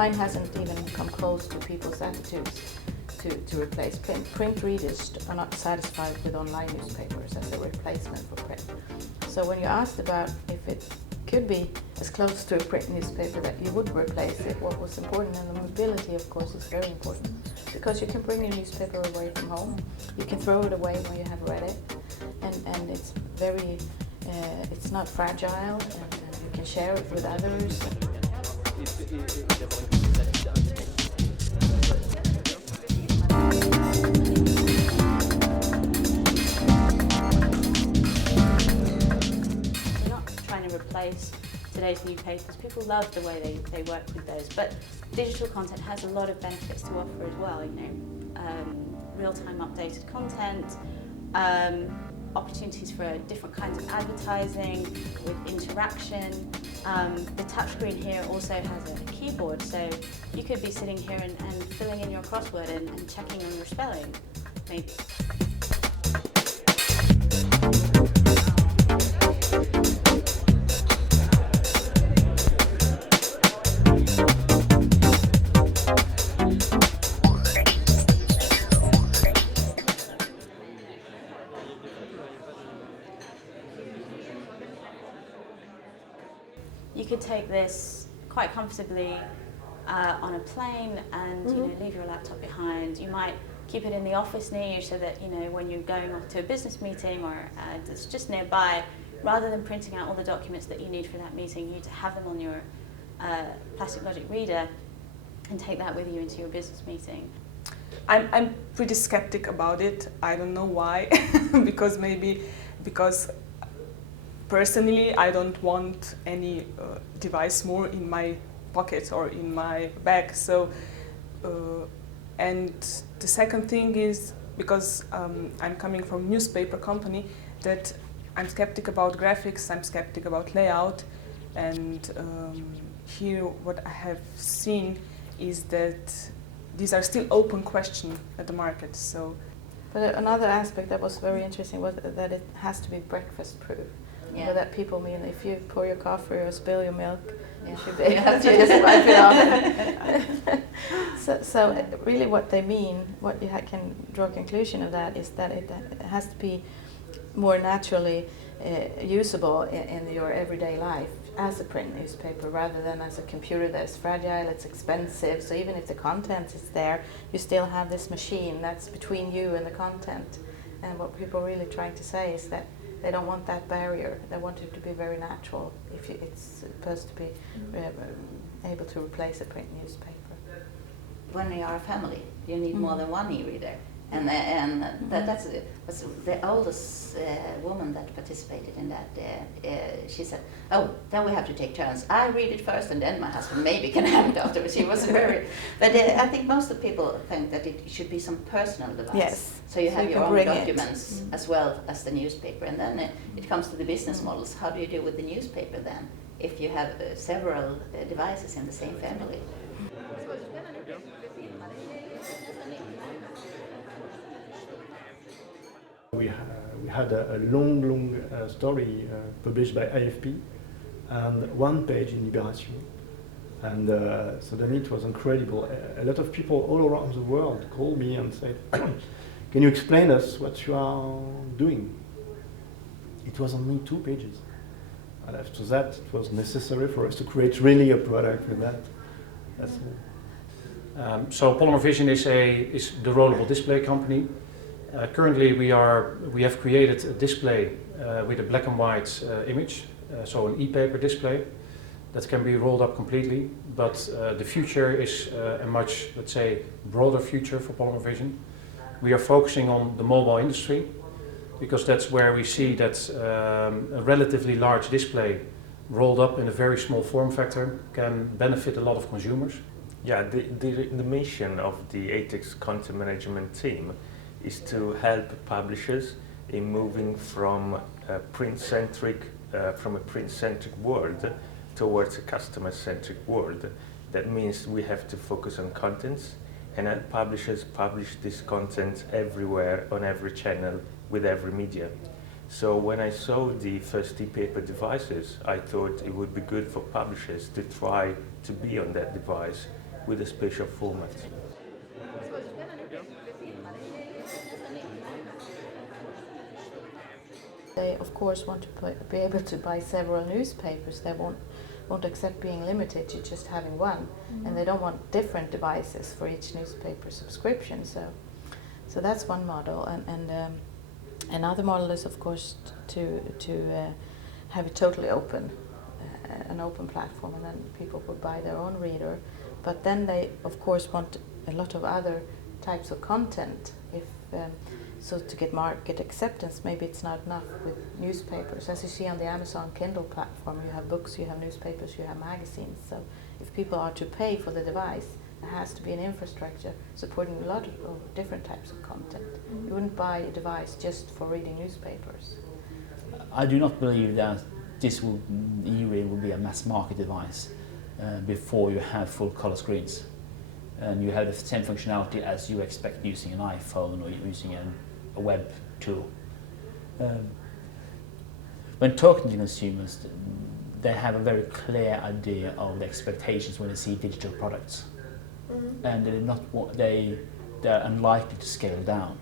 online hasn't even come close to people's attitudes to replace print. Print readers are not satisfied with online newspapers as a replacement for print. So when you asked about if it could be as close to a print newspaper that you would replace it, what was important, and the mobility of course is very important, because you can bring your newspaper away from home, you can throw it away when you have read it, and it's very, it's not fragile, and you can share it with others. Replace today's newspapers. People love the way they work with those, but digital content has a lot of benefits to offer as well. You know, real-time updated content, opportunities for different kinds of advertising with interaction. The touchscreen here also has a keyboard, so you could be sitting here and filling in your crossword and checking on your spelling, maybe. You could take this quite comfortably on a plane and you know, leave your laptop behind. You might keep it in the office near you so that, you know, when you're going off to a business meeting or it's just nearby, rather than printing out all the documents that you need for that meeting, you to have them on your plastic logic reader and take that with you into your business meeting. I'm pretty skeptic about it. I don't know why, because personally, I don't want any device more in my pocket or in my bag. So, and the second thing is because I'm coming from a newspaper company, that I'm skeptic about graphics, I'm skeptic about layout, and here what I have seen is that these are still open questions at the market. So, but another aspect that was very interesting was that it has to be breakfast proof. Yeah. So that people mean if you pour your coffee or spill your milk, you should be able to just wipe it off. So really what they mean, what you can draw a conclusion of that, is that it has to be more naturally usable in your everyday life as a print newspaper, rather than as a computer that's fragile, it's expensive. So even if the content is there, you still have this machine that's between you and the content. And what people are really trying to say is that they don't want that barrier. They want it to be very natural if it's supposed to be able to replace a print newspaper. When you are a family, you need more than one e-reader. And that's the oldest woman that participated in that. She said, "Oh, then we have to take turns. I read it first, and then my husband maybe can have it afterwards." She was very, but I think most of the people think that it should be some personal device. Yes. So you have your own documents as well as the newspaper, and then it comes to the business models. How do you deal with the newspaper then, if you have several devices in the same family? We had a long story published by AFP and one page in Libération. And suddenly it was incredible. A lot of people all around the world called me and said, "Can you explain us what you are doing?" It was only 2 pages. And after that, it was necessary for us to create really a product with that. That's all. So Polymer Vision is the rollable display company. Currently we have created a display with a black and white image, so an e-paper display that can be rolled up completely, but the future is a much, let's say, broader future for Polymer Vision. We are focusing on the mobile industry because that's where we see that a relatively large display rolled up in a very small form factor can benefit a lot of consumers. Yeah, the mission of the ATEX content management team is to help publishers in moving from a print-centric world towards a customer-centric world. That means we have to focus on contents and help publishers publish this content everywhere, on every channel, with every media. So when I saw the first e-paper devices, I thought it would be good for publishers to try to be on that device with a special format. They of course want to be able to buy several newspapers. They won't accept being limited to just having one, and they don't want different devices for each newspaper subscription. So that's one model, and another model is of course to have it totally open, an open platform, and then people would buy their own reader. But then they of course want a lot of other types of content. So to get market acceptance, maybe it's not enough with newspapers. As you see on the Amazon Kindle platform, you have books, you have newspapers, you have magazines. So if people are to pay for the device, there has to be an infrastructure supporting a lot of different types of content. You wouldn't buy a device just for reading newspapers. I do not believe that e-reader will be a mass market device before you have full color screens. And you have the same functionality as you expect using an iPhone or using a web tool. When talking to consumers, they have a very clear idea of the expectations when they see digital products, and they're unlikely to scale down.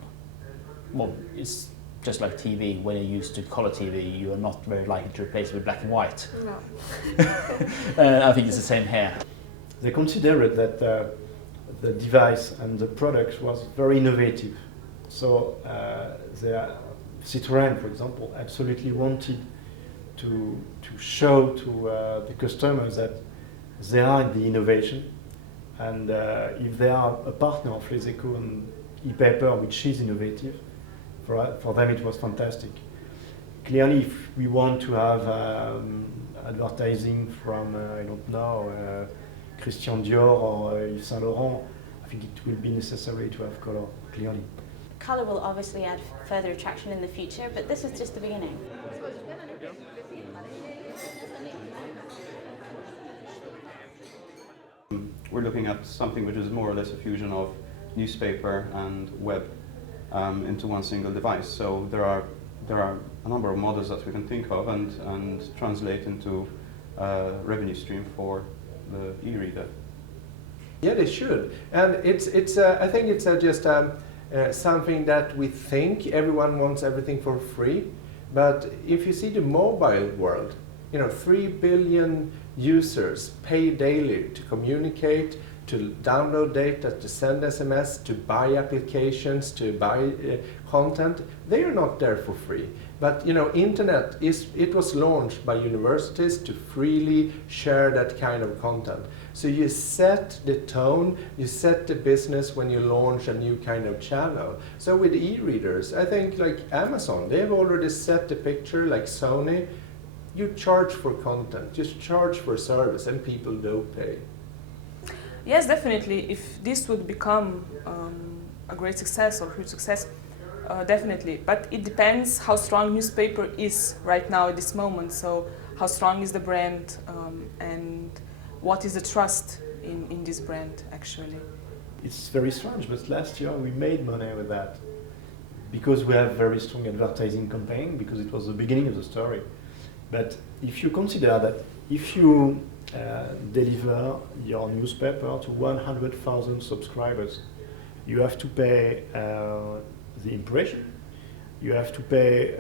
Well, it's just like TV. When you're used to color TV, you are not very likely to replace it with black and white. No. I think it's the same here. They considered that the device and the product was very innovative. So Citroën, for example, absolutely wanted to show to the customers that they are in the innovation, and if they are a partner of Les Echos and e-paper, which is innovative, for them it was fantastic. Clearly, if we want to have advertising from, I don't know, Christian Dior or Yves Saint Laurent, I think it will be necessary to have color, clearly. Colour will obviously add further attraction in the future, but this is just the beginning. We're looking at something which is more or less a fusion of newspaper and web into one single device. So there are a number of models that we can think of and translate into a revenue stream for the e-reader. Yeah, they should, and I think it's just something that we think everyone wants everything for free, but if you see the mobile world, 3 billion users pay daily to communicate, to download data, to send SMS, to buy applications, to buy content. They are not there for free. But internet it was launched by universities to freely share that kind of content. So you set the tone, you set the business when you launch a new kind of channel. So with e-readers, I think like Amazon, they've already set the picture, like Sony. You charge for content, just charge for service, and people do pay. Yes, definitely. If this would become a great success or huge success, definitely. But it depends how strong newspaper is right now at this moment. So how strong is the brand, and what is the trust in this brand actually? It's very strange, but last year we made money with that because we have very strong advertising campaign, because it was the beginning of the story. But if you consider that if you deliver your newspaper to 100,000 subscribers, you have to pay the impression, you have to pay